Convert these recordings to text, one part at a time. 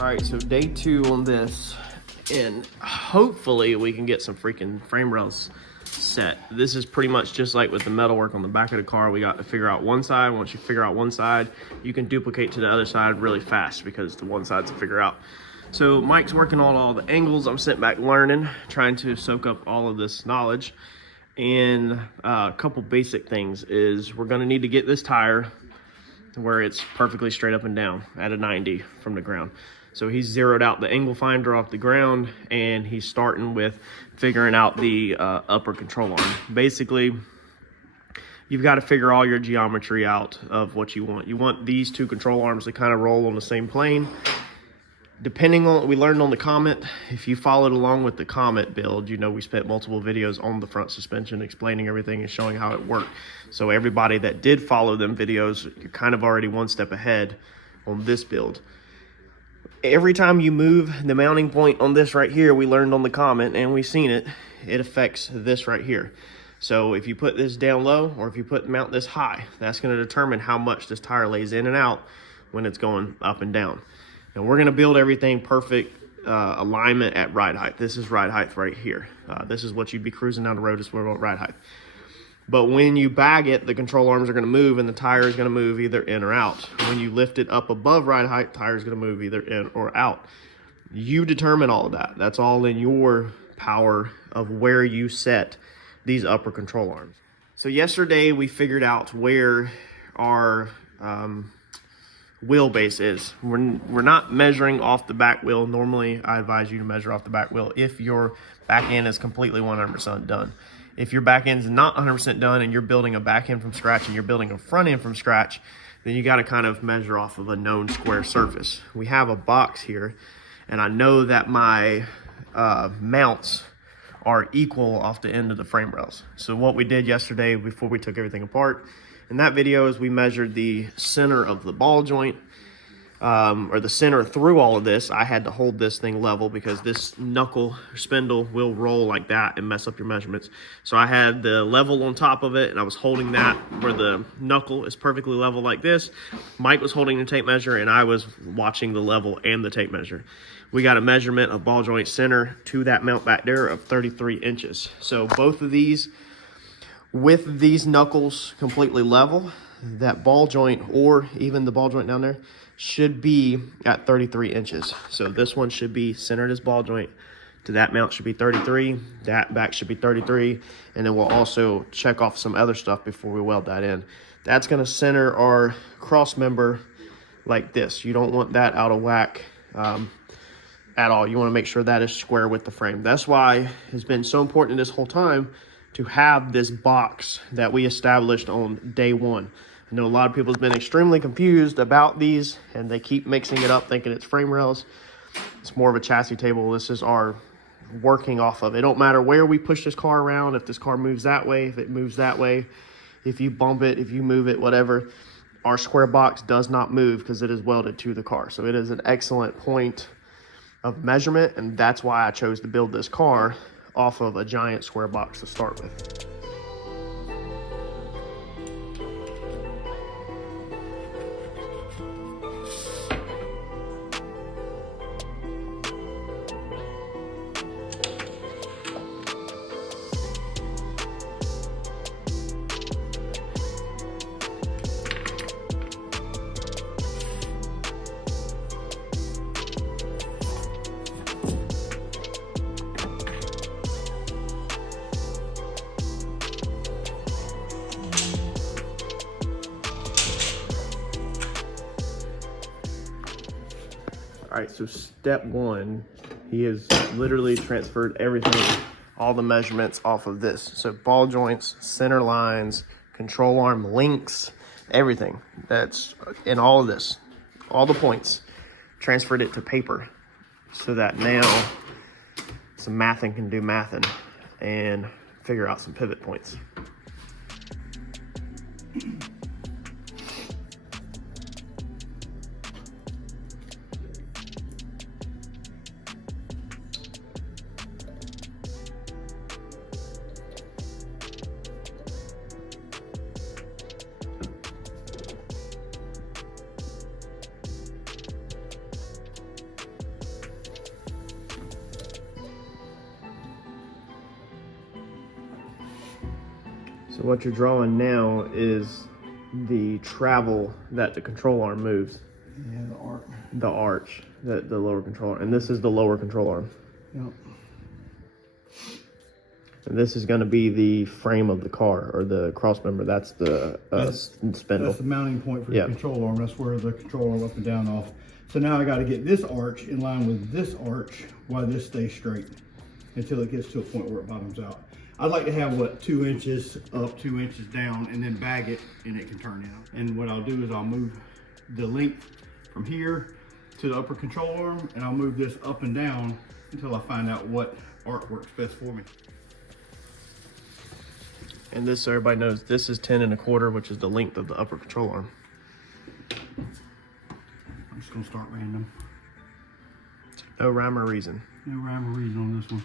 All right, so day 2 on this, and hopefully we can get some freaking frame rails set. This is pretty much just like with the metalwork on the back of the car. We got to figure out one side. Once you figure out one side, you can duplicate to the other side really fast because the one side's to figure out. So Mike's working on all the angles. I'm sitting back learning, trying to soak up all of this knowledge. And a couple basic things is we're gonna need to get this tire where it's perfectly straight up and down at a 90 from the ground. So he's zeroed out the angle finder off the ground, and he's starting with figuring out the upper control arm. Basically, you've got to figure all your geometry out of what you want. You want these two control arms to kind of roll on the same plane. Depending on what we learned on the Comet, if you followed along with the Comet build, you know we spent multiple videos on the front suspension explaining everything and showing how it worked. So everybody that did follow them videos, you're kind of already one step ahead on this build. Every time you move the mounting point on this right here, we learned on the Comet and we've seen it, it affects this right here. So if you put this down low or if you mount this high, that's going to determine how much this tire lays in and out when it's going up and down. And we're going to build everything perfect alignment at ride height. This is ride height right here. This is what you'd be cruising down the road, is ride height. But when you bag it, the control arms are going to move and the tire is going to move either in or out. When you lift it up above ride height, tire is going to move either in or out. You determine all of that. That's all in your power of where you set these upper control arms. So yesterday we figured out where our wheelbase is. We're not measuring off the back wheel. Normally I advise you to measure off the back wheel if your back end is completely 100% done. If your back end's not 100% done and you're building a back end from scratch and you're building a front end from scratch, then you got to kind of measure off of a known square surface. We have a box here, and I know that my mounts are equal off the end of the frame rails. So what we did yesterday before we took everything apart in that video is we measured the center of the ball joint, or the center through all of this. I had to hold this thing level because this knuckle spindle will roll like that and mess up your measurements. So I had the level on top of it and I was holding that where the knuckle is perfectly level like this. Mike was holding the tape measure and I was watching the level and the tape measure. We got a measurement of ball joint center to that mount back there of 33 inches. So both of these, with these knuckles completely level, that ball joint or even the ball joint down there should be at 33 inches. So this one should be centered as ball joint to that mount should be 33, that back should be 33, and then we'll also check off some other stuff before we weld that in. That's going to center our cross member like this. You don't want that out of whack at all. You want to make sure that is square with the frame. That's why it's been so important this whole time to have this box that we established on day 1. I know a lot of people have been extremely confused about these and they keep mixing it up thinking it's frame rails. It's more of a chassis table. This is our working off of. It don't matter where we push this car around, if this car moves that way, if it moves that way, if you bump it, if you move it, whatever. Our square box does not move because it is welded to the car. So it is an excellent point of measurement, and that's why I chose to build this car off of a giant square box to start with. All right, so step 1, he has literally transferred everything, all the measurements off of this. So ball joints, center lines, control arm links, everything that's in all of this, all the points, transferred it to paper so that now some mathing can do mathing and figure out some pivot points. So what you're drawing now is the travel that the control arm moves. Yeah, the arc. The arch, the lower control arm. And this is the lower control arm. Yep. And this is going to be the frame of the car, or the cross member. That's the spindle. That's the mounting point for the control arm. That's where the control arm up and down off. So now I got to get this arch in line with this arch while this stays straight until it gets to a point where it bottoms out. I'd like to have, what, 2 inches up, 2 inches down, and then bag it, and it can turn in. And what I'll do is I'll move the length from here to the upper control arm, and I'll move this up and down until I find out what arc works best for me. And this, so everybody knows, this is 10 1/4, which is the length of the upper control arm. I'm just gonna start random. No rhyme or reason. No rhyme or reason on this one.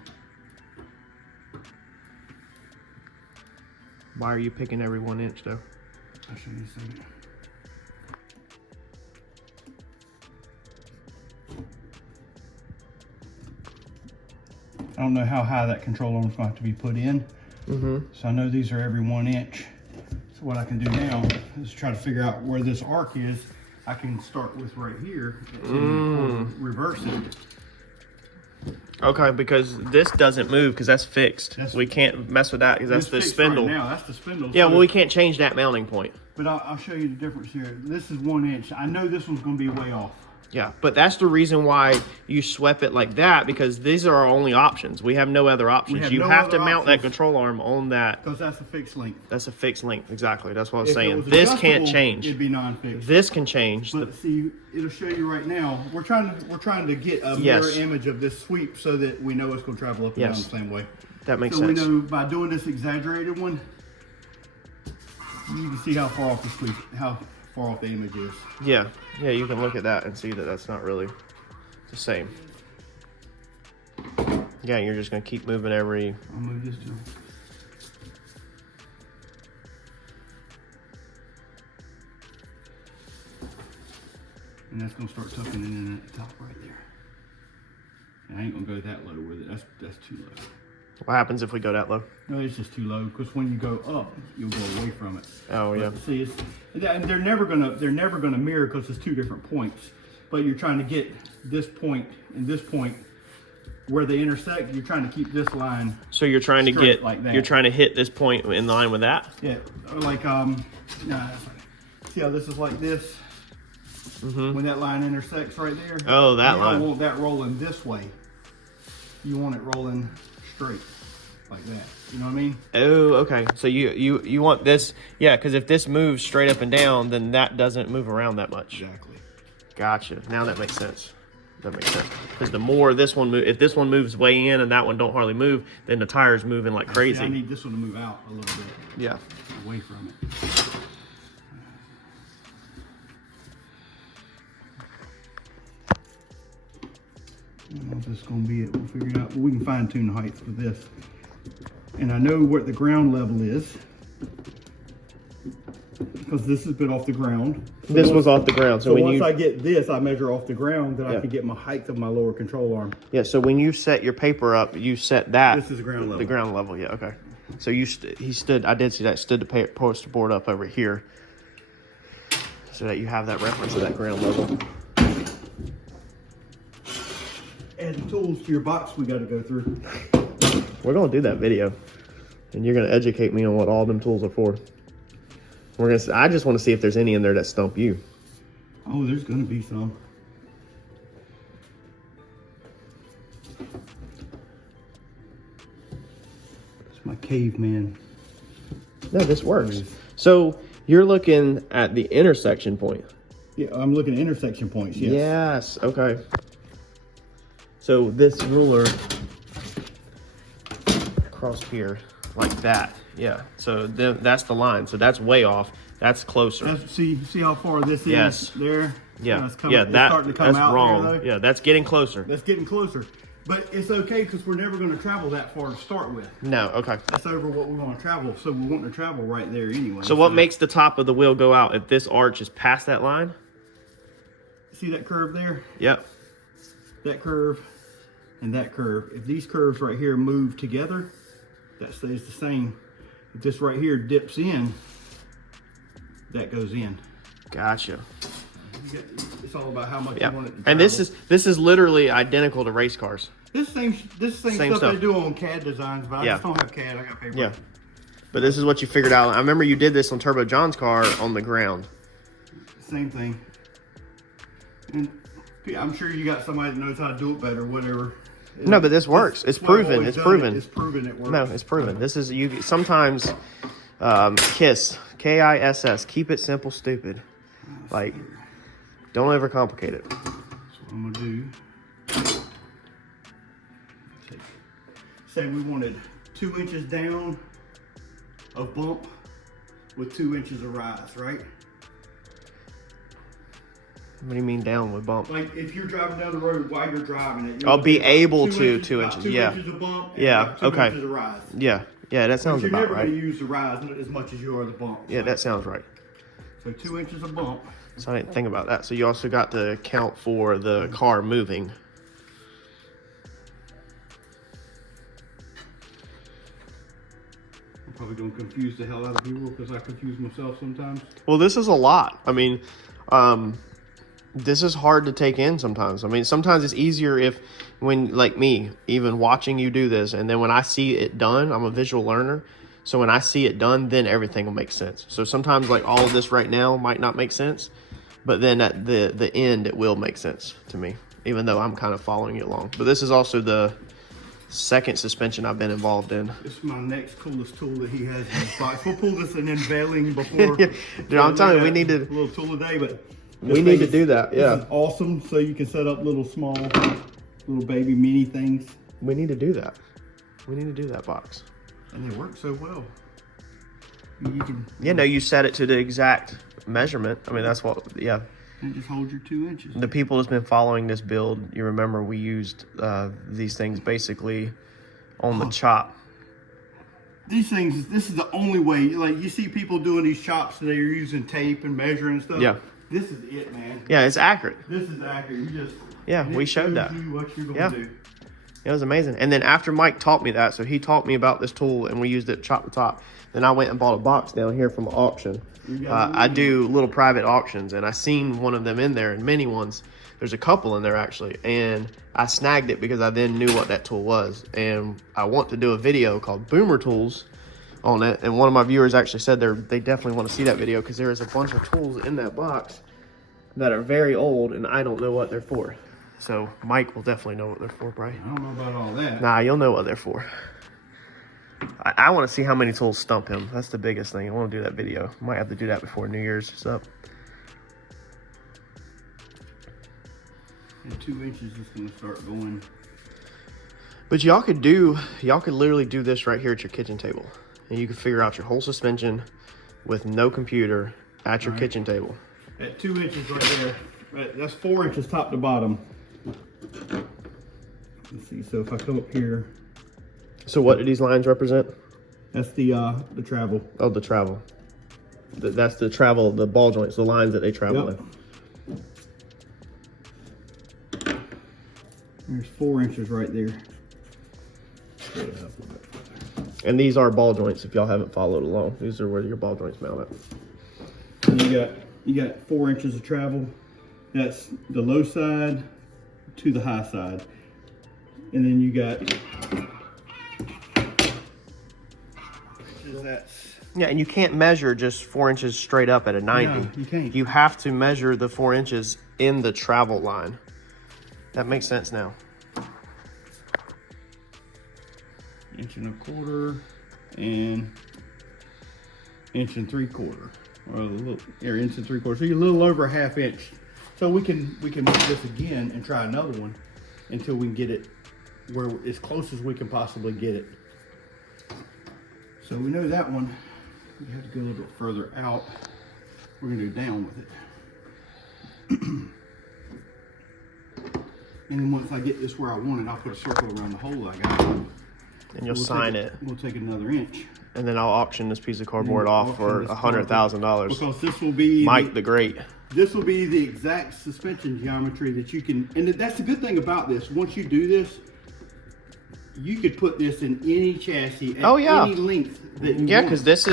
Why are you picking every 1 inch though? I'll show you in a second. I don't know how high that control arm is going to have to be put in. So I know these are every 1 inch. So what I can do now is try to figure out where this arc is. I can start with right here and reverse it. Okay, because this doesn't move because that's fixed. We can't mess with that because that's the spindle. Right now, that's the spindle. Yeah, so, well, we can't change that mounting point. But I'll show you the difference here. This is 1 inch. I know this one's going to be way off. Yeah, but that's the reason why you swept it like that, because these are our only options. We have no other options. You have to mount that control arm on that. Because that's a fixed length. That's a fixed length, exactly. That's what I was saying. This can't change. It'd be non-fixed. This can change. But see, it'll show you right now. We're trying to get a mirror image of this sweep so that we know it's going to travel up and down the same way. That makes sense. sense. So we know by doing this exaggerated one, you can see how far off the sweep, how far off the image is. Yeah, yeah, you can look at that and see that that's not really the same. Yeah, you're just gonna keep moving every. I'll move this too. And that's gonna start tucking it in at the top right there. And I ain't gonna go that low with it. That's too low. What happens if we go that low? No, it's just too low because when you go up, you'll go away from it. Oh yeah. But see, they're never gonna mirror because it's 2 different points. But you're trying to get this point and this point where they intersect. You're trying to keep this line. So you're trying to get like that. You're trying to hit this point in line with that. Yeah, like see how this is like this. When that line intersects right there. Oh, that line. You don't want that rolling this way. You want it rolling straight like that. You know what I mean? Oh, okay. So you want this, yeah, because if this moves straight up and down, then that doesn't move around that much. Exactly. Gotcha. Now that makes sense. That makes sense. Because the more this one if this one moves way in and that one don't hardly move, then the tire's moving like crazy. I need this one to move out a little bit. Yeah. Away from it. I don't know if this is going to be it. We'll figure it out. But we can fine tune the heights with this. And I know what the ground level is because this has been off the ground. So this was off the ground. So once I get this, I measure off the ground, then I can get my height of my lower control arm. Yeah, so when you set your paper up, you set that. This is the ground level. The ground level, yeah, okay. So he stood, I did see that, stood the poster board up over here so that you have that reference of that ground level. Add tools to your box we got to go through. We're going to do that video, and you're going to educate me on what all them tools are for. I just want to see if there's any in there that stump you. Oh, there's going to be some. It's my caveman. No, this works. So you're looking at the intersection point. Yeah, I'm looking at intersection points, yes. Yes, okay. So this ruler across here, like that, yeah. So that's the line. So that's way off. That's closer. See how far this is? Yes. There? Yeah, it's starting to come that's out wrong. There, yeah, that's getting closer. That's getting closer. But it's okay because we're never going to travel that far to start with. No, okay. That's over what we want to travel. So we want to travel right there anyway. So what makes the top of the wheel go out if this arch is past that line? See that curve there? Yep. That curve and that curve. If these curves right here move together, that stays the same. If this right here dips in, that goes in. Gotcha. It's all about how much Yeah. you want it to And travel. this is literally identical to race cars. This same stuff they do on CAD designs, but I Yeah. just don't have CAD. I got paper. Yeah. But this is what you figured out. I remember you did this on Turbo John's car on the ground. Same thing. And yeah, I'm sure you got somebody that knows how to do it better, whatever. No, but this works. It's proven. It's proven. It's proven it works. No, it's proven. This is you. Sometimes, KISS, KISS. Keep it simple, stupid. Like, don't ever complicate it. That's what I'm gonna do. Say we wanted 2 inches down of bump with 2 inches of rise, right? What do you mean down with bump? Like if you're driving down the road while you're driving it, I'll be able to 2 2 inches. 2 Yeah. inches of bump. And Yeah, about 2 okay. inches of rise. Yeah. Yeah, that sounds But you're about never right. going to use the rise as much as you are the bump. Yeah, that sounds right. So 2 inches of bump. So I didn't think about that. So you also got to account for the car moving. I'm probably going to confuse the hell out of people because I confuse myself sometimes. Well, this is a lot. I mean, this is hard to take in sometimes. I mean, sometimes it's easier if, when, like me, even watching you do this, and then when I see it done, I'm a visual learner. So when I see it done, then everything will make sense. So sometimes like all of this right now might not make sense, but then at the end, it will make sense to me, even though I'm kind of following you along. But this is also the second suspension I've been involved in. This is my next coolest tool that he has in his box. We'll pull this in unveiling before. Dude, I'm telling you, we need to. A little tool today, but We need to do that, yeah. This is awesome. So you can set up little small, little baby mini things. We need to do that. We need to do that box. And they work so well. You can, Yeah, no, you set it to the exact measurement. I mean, that's what, yeah. and just hold your 2 inches. The people that's been following this build, you remember we used these things basically on the chop. These things, this is the only way. Like you see people doing these chops, they're using tape and measuring and stuff. Yeah. This is it, man. Yeah, it's accurate. This is accurate. You just Yeah, we showed that. You what you're Yeah. gonna do. It was amazing. And then after Mike taught me that, so he taught me about this tool and we used it to chop the top. Then I went and bought a box down here from an auction. I do little private auctions and I seen one of them in there and many ones. There's a couple in there actually. And I snagged it because I then knew what that tool was. And I want to do a video called Boomer Tools on it. And one of my viewers actually said they definitely want to see that video because there is a bunch of tools in that box that are very old and I don't know what they're for. So Mike will definitely know what they're for, Brian. I don't know about all that. Nah, you'll know what they're for. I want to see how many tools stump him. That's the biggest thing. I want to do that video. Might have to do that before New Year's is up. And 2 inches is gonna start going. But y'all could literally do this right here at your kitchen table. And you could figure out your whole suspension with no computer at your kitchen table. At 2 inches right there. That's 4 inches top to bottom. Let's see, so if I come up here, So what do these lines represent? that's the travel. Oh, the travel. That's the travel, the ball joints, the lines that they travel Yep. There's 4 inches right there. in. And these are ball joints if y'all haven't followed along. These are where your ball joints mount at. And you got 4 inches of travel. That's the low side to the high side. And then you got Yeah, and you can't measure just 4 inches straight up at a 90. No, you can't. You have to measure the 4 inches in the travel line. That makes sense now. 1.25 and 1.75 or a little, or 1.75. So you're a little over a ½ inch. So we can make this again and try another one until we can get it where as close as we can possibly get it. So we know that one. We have to go a little bit further out. We're gonna go down with it. And then once I get this where I want it, I'll put a circle around the hole I got. And you'll sign it. We'll take another inch. And then I'll auction this piece of cardboard Then off for auction this $100,000. Because this will be Mike the Great. This will be the exact suspension geometry that you can, and that's the good thing about this. Once you do this, you could put this in any chassis at Oh, yeah. any length that you Yeah, want. because this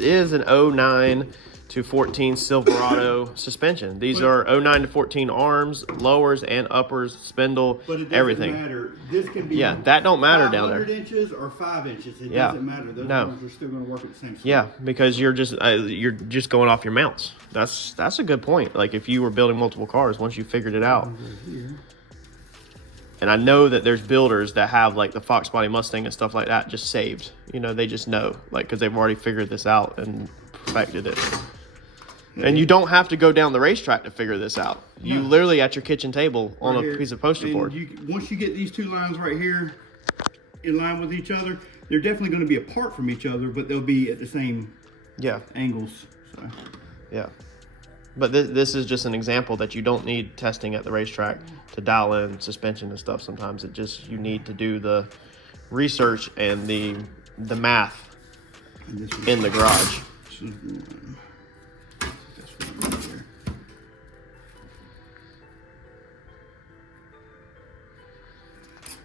is an 09 to 14 Silverado suspension. These are 09 to 14 arms, lowers, and uppers, spindle, But it doesn't everything. matter. This can be That don't matter down there. 500 inches or 5 inches. It Yeah. doesn't matter. Those No. arms are still going to work at the same speed. Yeah, because you're just going off your mounts. That's a good point. Like if you were building multiple cars, once you figured it out. And I know that there's builders that have like the Fox Body Mustang and stuff like that just saved. You know, they just know, like, because they've already figured this out and perfected it. And you don't have to go down the racetrack to figure this out. You literally at your kitchen table on Right a here. piece of poster And board. once you get these two lines right here in line with each other, they're definitely going to be apart from each other, but they'll be at the same angles. So. Yeah. But this is just an example that you don't need testing at the racetrack to dial in suspension and stuff. Sometimes you need to do the research and the math in the garage.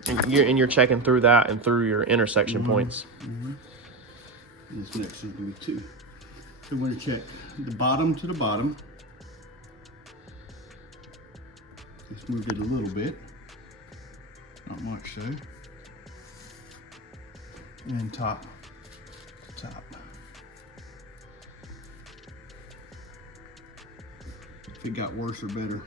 And you're checking through that and through your intersection points. And this next is going to be 2. So we're going to check the bottom to the bottom. Just moved it a little bit. Not much so. And then top. If it got worse or better.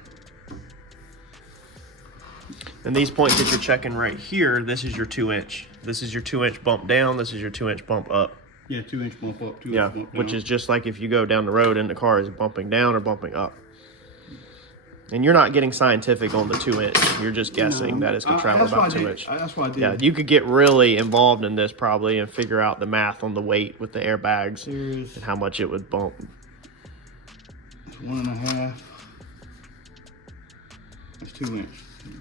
And these points that you're checking right here, this is your 2-inch. This is your 2-inch bump down. This is your 2-inch bump up. Yeah, 2-inch bump up, 2-inch bump down. Which is just like if you go down the road and the car is bumping down or bumping up. And you're not getting scientific on the 2-inch. You're just guessing that it's going to travel about 2-inch. That's why I did. Yeah, you could get really involved in this probably and figure out the math on the weight with the airbags and how much it would bump. 1.5. That's 2 inch.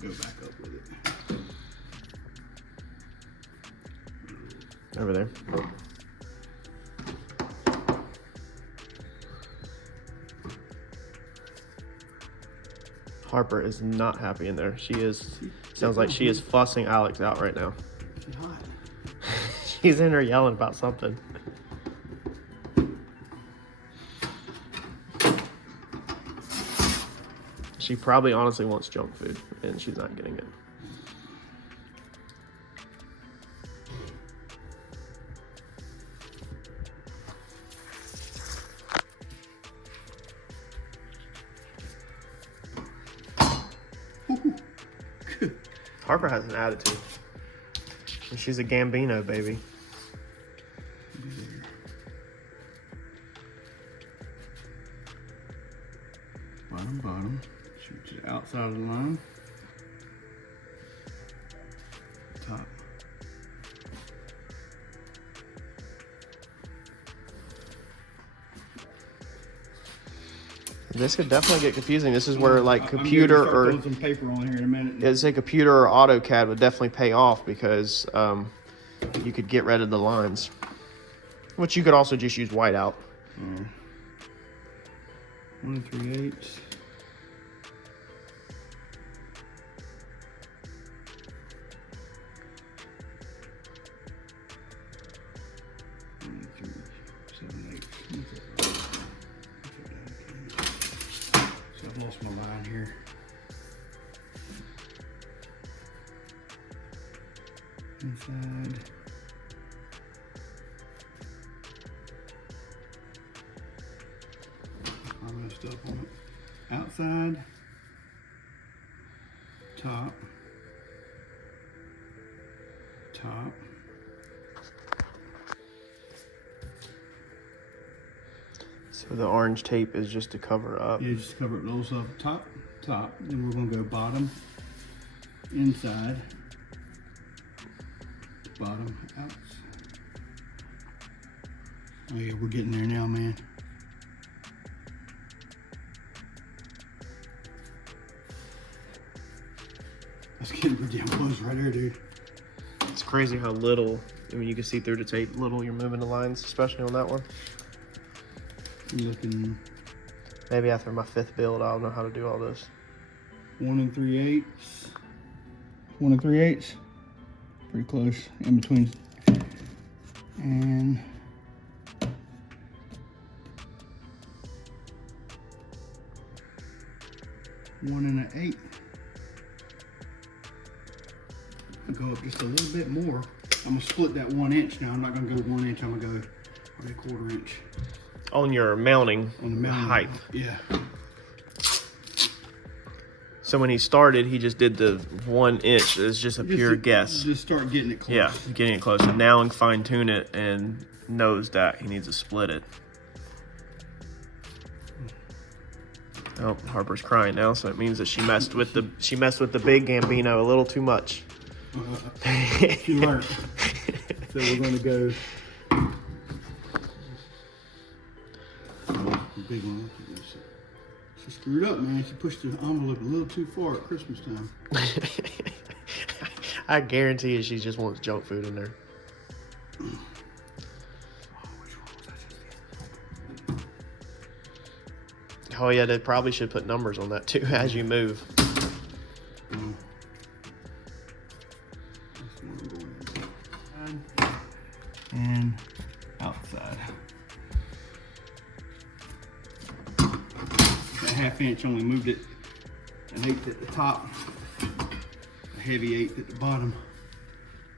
Go back up with it. Over there. Harper is not happy in there. She is, sounds like she is fussing Alex out right now. She's hot. She's in there yelling about something. She probably honestly wants junk food, and she's not getting it. Harper has an attitude. And she's a Gambino, baby. Bottom. Shoot to the outside of the line. Top. This could definitely get confusing. This is where like computer or some paper on here in a minute. it's a computer or AutoCAD would definitely pay off because you could get rid of the lines, which you could also just use whiteout. 1 3/8. I've lost my line here. Inside. I messed up on it. Outside. Top. Top. So the orange tape is just to cover up. Yeah, just cover it those up. Top. Then we're gonna go bottom, inside, bottom, out. Oh yeah, we're getting there now, man. That's getting pretty damn close right there, dude. It's crazy how little, I mean, you can see through the tape, little you're moving the lines, especially on that one. You're looking Maybe after my 5th build, I'll know how to do all this. 1 3/8. 1 3/8. Pretty close in between. And one and an eighth. I'll go up just a little bit more. I'm gonna split that 1 inch now. I'm not gonna go 1 inch, I'm gonna go 1/4 inch. On your mounting, On the mounting height. Yeah. So when he started, he just did the 1 inch. It's just a pure guess. Just start getting it close. Yeah, getting it close. And now he can fine tune it and knows that he needs to split it. Oh, Harper's crying now, so it means that she messed with the big Gambino a little too much. She learned. So we're gonna go the big one. She screwed up, man. She pushed the envelope a little too far at Christmas time. I guarantee you she just wants junk food in there. Oh yeah, they probably should put numbers on that too as you move. And outside. That 1/2 inch only moved it an 1/8 at the top, a heavy 1/8 at the bottom.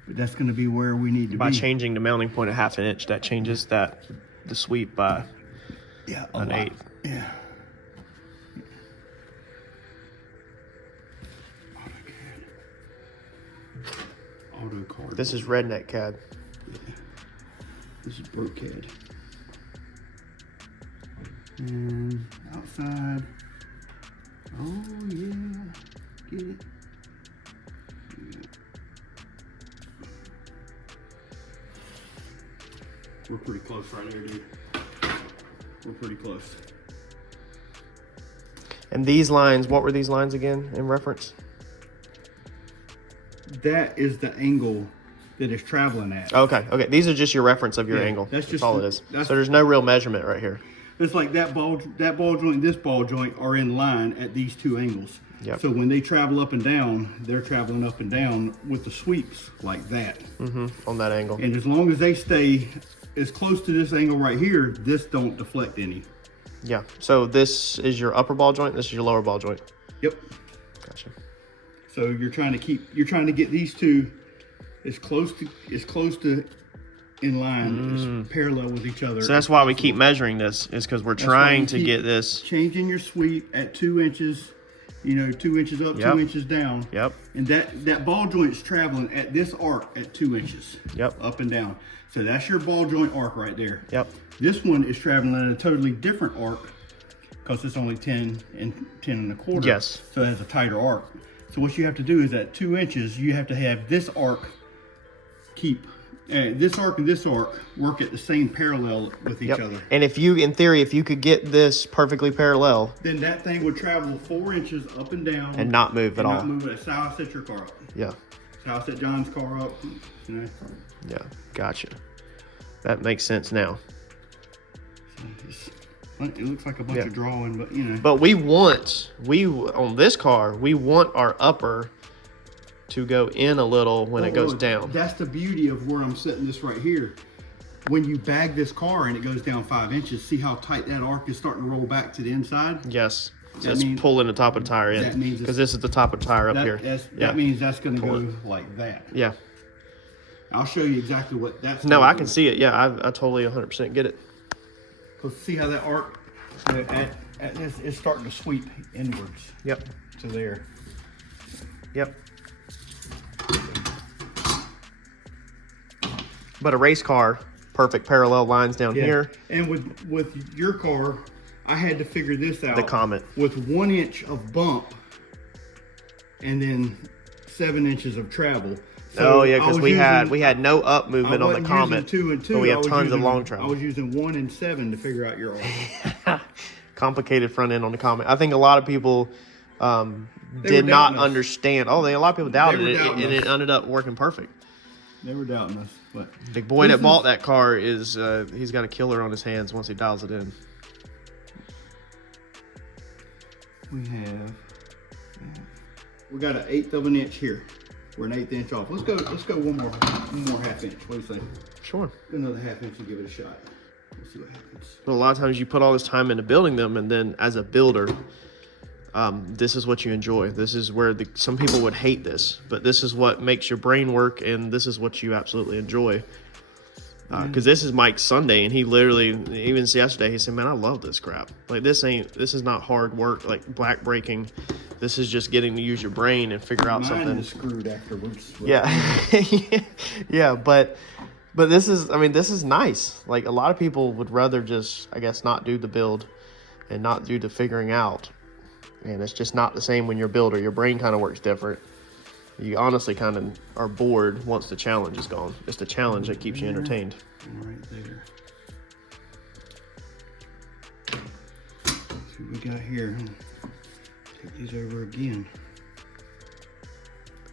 But that's going to be where we need to By be. changing the mounting point a 1/2 inch, that changes the sweep by an 1/8. Yeah. Auto card. This is redneck CAD. This is broke CAD. And outside. Oh yeah. Get it. We're pretty close right here, dude. We're pretty close. And these lines, what were these lines again in reference? That is the angle that it's traveling at. Okay, okay. These are just your reference of your angle. That's just all it is. So there's no real measurement right here. It's like that ball joint and this ball joint are in line at these two angles. Yep. So when they travel up and down, they're traveling up and down with the sweeps like that. On that angle. And as long as they stay as close to this angle right here, this don't deflect any. Yeah. So this is your upper ball joint. This is your lower ball joint. Yep. Gotcha. So you're trying to get these two as close to in line, as parallel with each other. So that's why we keep measuring this, is because we're trying to get this. Changing your sweep at 2 inches, 2 inches up, 2 inches down. Yep. And that ball joint's traveling at this arc at 2 inches. Yep. Up and down. So that's your ball joint arc right there. Yep. This one is traveling at a totally different arc because it's only 10 and 1/4. Yes. So it has a tighter arc. So what you have to do is at 2 inches, you have to have this arc keep this arc and this arc work at the same parallel with each other. And if you, in theory, if you could get this perfectly parallel, then that thing would travel 4 inches up and down and not move at all. Not move. That's how I set your car up. Yeah. That's how I set John's car up. Yeah. Gotcha. That makes sense now. It looks like a bunch of drawing, but But on this car, we want our upper to go in a little when it goes down. That's the beauty of where I'm setting this right here. When you bag this car and it goes down 5 inches, see how tight that arc is starting to roll back to the inside? Yes. So it's pulling the top of the tire in. Because this is the top of the tire up here. That means that's going to go like that. Yeah. I'll show you exactly what that's. No, I can see it. Yeah, I totally 100% get it. Because see how that arc at this is starting to sweep inwards. Yep. To there. Yep. But a race car, perfect parallel lines down here. And with your car, I had to figure this out. The Comet. With 1 inch of bump and then 7 inches of travel. So because we had no up movement on the Comet. 2 and 2. But we have tons of long travel. I was using 1 and 7 to figure out your arc. Complicated front end on the Comet. I think a lot of people did not understand. A lot of people doubted it, and it ended up working perfect. They were doubting us, but the boy that bought that car is he's got a killer on his hands once he dials it in. We got an 1/8 of an inch here. We're an 1/8 inch off. Let's go one more half inch. What do you say? Sure. Another half inch and give it a shot. Let's see what happens. But a lot of times you put all this time into building them, and then as a builder, this is what you enjoy. This is where some people would hate this, but this is what makes your brain work, and this is what you absolutely enjoy. Because this is Mike's Sunday, and he literally, even yesterday, he said, man, I love this crap. Like, this is not hard work, like back breaking. This is just getting to use your brain and figure out something. Mine is screwed afterwards. Yeah. Yeah, but this is, I mean, this is nice. Like, a lot of people would rather just, I guess, not do the build and not do the figuring out. And it's just not the same when you're a builder. Your brain kind of works different. You honestly kind of are bored once the challenge is gone. It's the challenge that keeps you entertained. Right there. Let's see what we got here. Take these over again.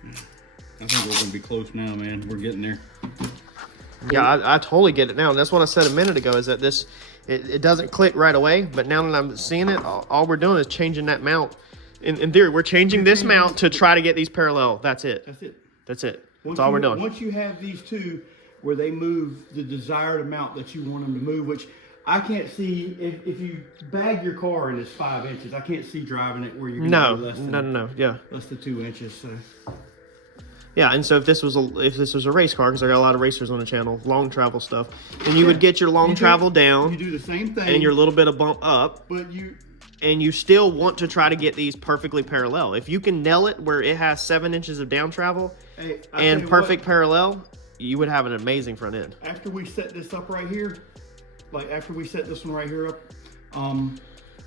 I think we're going to be close now, man. We're getting there. Yeah, I totally get it now. And that's what I said a minute ago, is that it doesn't click right away. But now that I'm seeing it, all we're doing is changing that mount. In theory, we're changing this mount to try to get these parallel. That's it. That's it. That's it. That's all we're doing. Once you have these two where they move the desired amount that you want them to move, which I can't see, if you bag your car and it's 5 inches, I can't see driving it where you're going to be less than, No. Yeah. less than 2 inches. So. Yeah, and so if this was a race car, because I got a lot of racers on the channel, long travel stuff, and you would get your long travel down. You do the same thing. And your little bit of bump up. But you still want to try to get these perfectly parallel. If you can nail it where it has 7 inches of down travel and perfect parallel, you would have an amazing front end. After we set this up right here, like after we set this one right here up,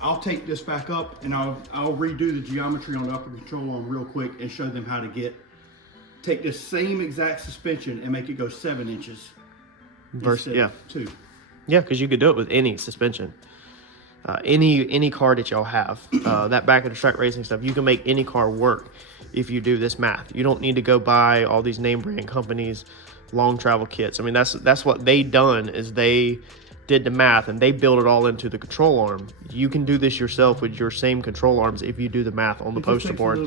I'll take this back up and I'll redo the geometry on the upper control arm real quick and show them how to take this same exact suspension and make it go 7 inches. Versus, yeah. 2. Yeah, because you could do it with any suspension. Any car that y'all have, that back of the track racing stuff, you can make any car work if you do this math. You don't need to go buy all these name brand companies, long travel kits. I mean, that's what they done, is they did the math and they built it all into the control arm. You can do this yourself with your same control arms if you do the math on the poster board.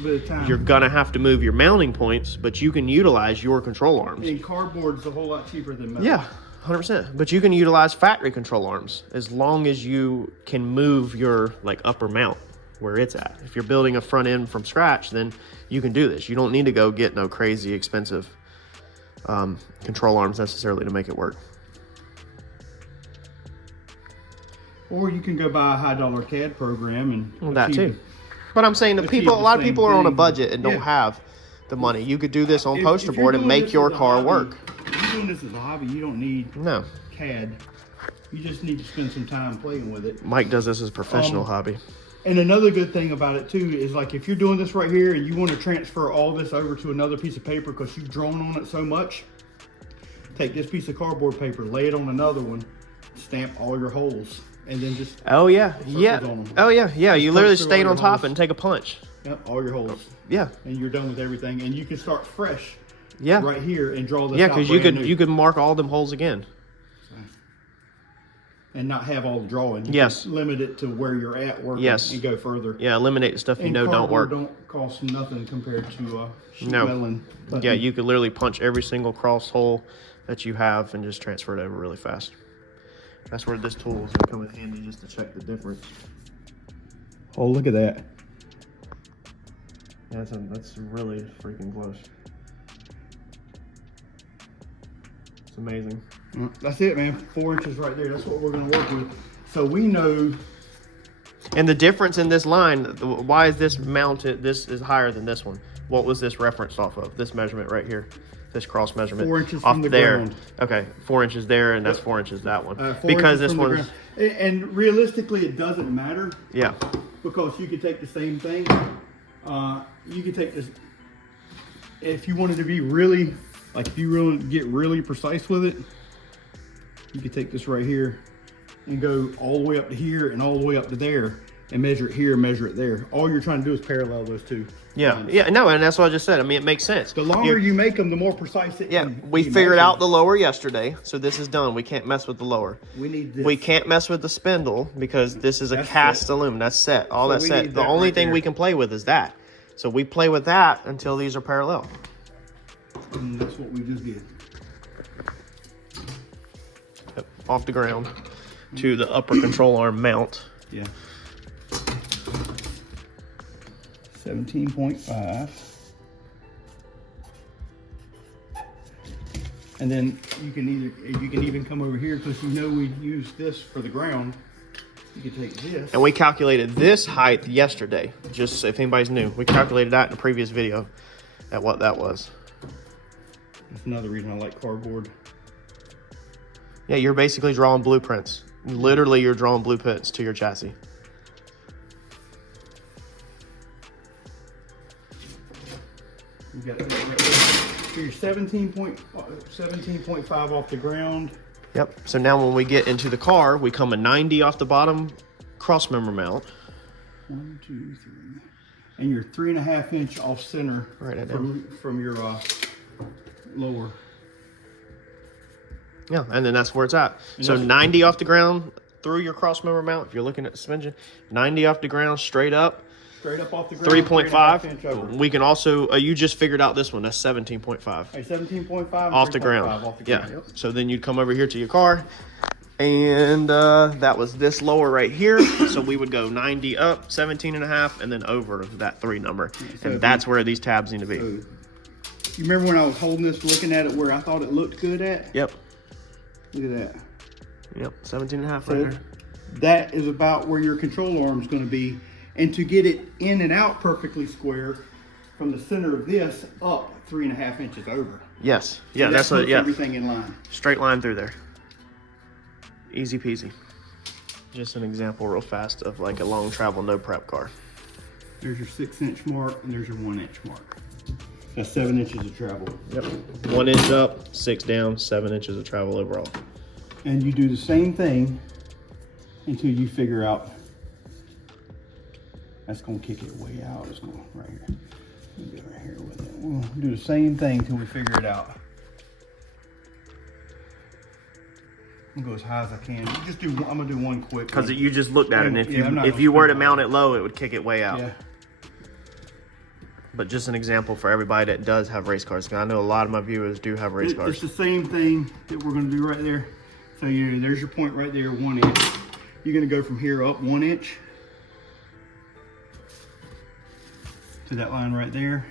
You're gonna have to move your mounting points, but you can utilize your control arms. And cardboard's a whole lot cheaper than metal. Yeah. 100%. But you can utilize factory control arms as long as you can move your upper mount where it's at. If you're building a front end from scratch, then you can do this. You don't need to go get no crazy expensive control arms necessarily to make it work. Or you can go buy a $high CAD program and that too. But I'm saying a lot of people are on a budget and don't have the money. You could do this on poster board and make your car work. If you're doing this as a hobby, you don't need CAD. You just need to spend some time playing with it. Mike does this as a professional hobby. And another good thing about it too is, like, if you're doing this right here and you want to transfer all this over to another piece of paper because you've drawn on it so much, take this piece of cardboard paper, lay it on another one, stamp all your holes, and then just you literally stay on top and take a punch. Yep, all your holes. Yeah. And you're done with everything, and you can start fresh. Yeah. Right here and draw this. Yeah, because you could mark all them holes again. And not have all the drawing. You can limit it to where you're at working and go further. Yeah, eliminate the stuff you know don't work. Don't cost nothing compared to sheet metal and button. Yeah, you could literally punch every single cross hole that you have and just transfer it over really fast. That's where this tool is going to come in handy, just to check the difference. Oh, look at that. Yeah, that's really freaking close. It's amazing. That's it, man. 4 inches right there. That's what we're going to work with. So we know. And the difference in this line, why is this mounted? This is higher than this one. What was this referenced off of? This measurement right here. This cross measurement. 4 inches off from the there. ground. Okay, 4 inches there, and that's 4 inches that one. Because this one's. And realistically, it doesn't matter. Yeah. Because you could take the same thing. You could take this. If you wanted to be really, if you really get really precise with it, you could take this right here and go all the way up to here and all the way up to there and measure it here and measure it there. All you're trying to do is parallel those two. Yeah, lines. Yeah, no, and that's what I just said. I mean, it makes sense. The longer you make them, the more precise it can be. We figured out the lower yesterday, so this is done. We can't mess with the lower. We need this. We can't mess with the spindle because this is a cast aluminum. That's set. All that's set. The only thing we can play with is that. So we play with that until these are parallel. And that's what we just did. Yep, off the ground to the upper control arm mount. Yeah. 17.5. And then you can even come over here, because you know we use this for the ground. You can take this. And we calculated this height yesterday, just if anybody's new. We calculated that in a previous video at what that was. That's another reason I like cardboard. Yeah, you're basically drawing blueprints. Literally, you're drawing blueprints to your chassis. You got it right there. You're 17.5 off the ground. Yep. So now when we get into the car, we come a 90 off the bottom cross member mount. 1, 2, 3. And you're 3.5 inch off center from your lower. Yeah, and then that's where it's at. So 90 off the ground through your cross member mount. If you're looking at the suspension, 90 off the ground straight up. Straight up off the ground. 3.5. We can also, you just figured out this one. That's 17.5. Hey, 17.5 off the ground. Off the yeah. ground. Yep. So then you'd come over here to your car, and that was this lower right here. So we would go 90 up, 17.5, and then over that 3 number. So and that's where these tabs need to be. So, you remember when I was holding this, looking at it where I thought it looked good at? Yep. Look at that. Yep, 17.5 right So there. that is about where your control arm is going to be. And to get it in and out perfectly square, from the center of this up 3.5 inches over. Yes. Yeah, So that's what, yeah. everything in line. Straight line through there. Easy peasy. Just an example real fast of like a long travel, no prep car. There's your 6-inch mark, and there's your 1-inch mark. That's 7 inches of travel. Yep. 1 inch up, 6 down, 7 inches of travel overall. And you do the same thing until you figure out. That's gonna kick it way out. It's going right here. We'll go right here with it. We'll do the same thing until we figure it out. I'm gonna go as high as I can. Just do. I'm gonna do one quick. Because you just looked at it, and if Yeah, you were to mount it low, it would kick it way out. Yeah. But just an example for everybody that does have race cars. 'Cause I know a lot of my viewers do have race cars. It's the same thing that we're gonna do right there. So there's your point right there, 1 inch. You're gonna go from here up 1 inch to that line right there,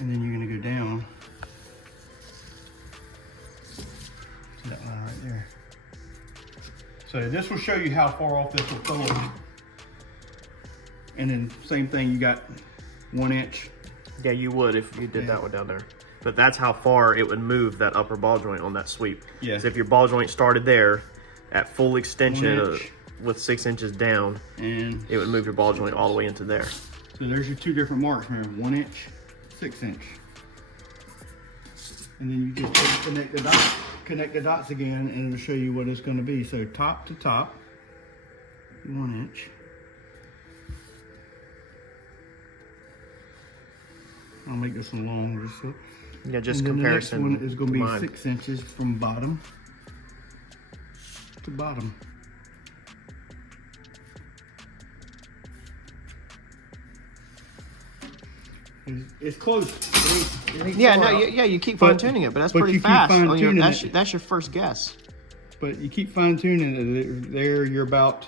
and then you're gonna go down to that line right there. So this will show you how far off this will go. And then same thing, you got 1 inch. Yeah, you would if you did that one down there. But that's how far it would move that upper ball joint on that sweep. Yeah. So if your ball joint started there at full extension 1 inch. with 6 inches down, And it would move your ball joint all the way into there. so there's your 2 different marks, remember, 1 inch, 6 inch. And then you just connect the dots again, and it'll show you what it's gonna be. So top to top, 1 inch. I'll make this one longer. So. Yeah, just And then comparison. the next one is gonna be mine. 6 inches from bottom to bottom. It's close. It ain't Yeah, far no, out. you keep fine tuning it, but that's pretty you keep fast. fine-tuning That's your first guess. But you keep fine tuning it. There, you're about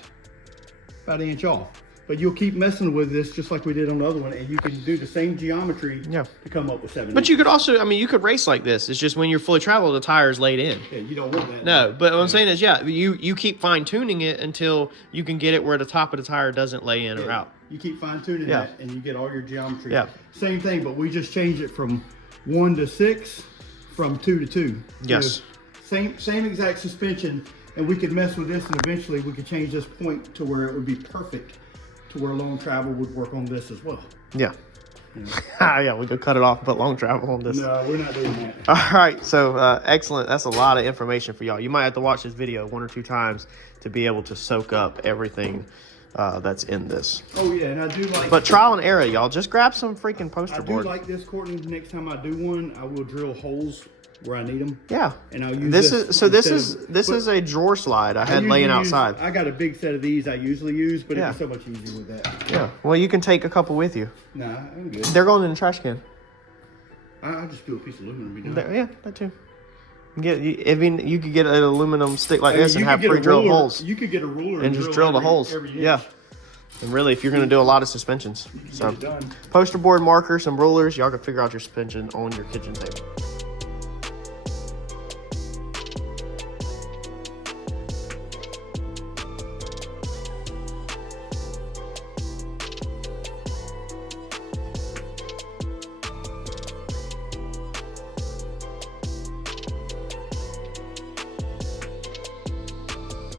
an inch off. But you'll keep messing with this just like we did on the other one, and you can do the same geometry to come up with 7 But you could also, I mean, you could race like this. It's just when you're fully traveled, the tire's laid in. Yeah, you don't want that. No, but what I'm saying is, yeah, you keep fine tuning it until you can get it where the top of the tire doesn't lay in or out. You keep fine tuning that, and you get all your geometry. Yeah. Same thing, but we just changed it from 1 to 6, from 2 to 2. Yes. So same exact suspension, and we could mess with this, and eventually we could change this point to where it would be perfect, to where long travel would work on this as well. Yeah. You know? Yeah, we could cut it off and put long travel on this. No, we're not doing that. All right, so excellent. That's a lot of information for y'all. You might have to watch this video 1 or 2 times to be able to soak up everything that's in this. Oh yeah, and I do like. But trial and error, y'all. Just grab some freaking poster I do board. like this, Courtney. Next time I do one, I will drill holes where I need them. Yeah. And I'll use this is is a drawer slide I had laying outside. I got a big set of these I usually use, but Yeah. it'd be so much easier with that. Yeah. Well, you can take a couple with you. Nah, I'm good. They're going in the trash can. I just do a piece of aluminum and be done. Yeah, that too. I mean, you could get an aluminum stick like this and you have could get a pre-drilled ruler- holes. You could get a ruler And just drill the holes. every inch. Yeah. And really, if you're going to do a lot of suspensions. You can So, get it done. poster board, marker, some rulers, y'all can figure out your suspension on your kitchen table.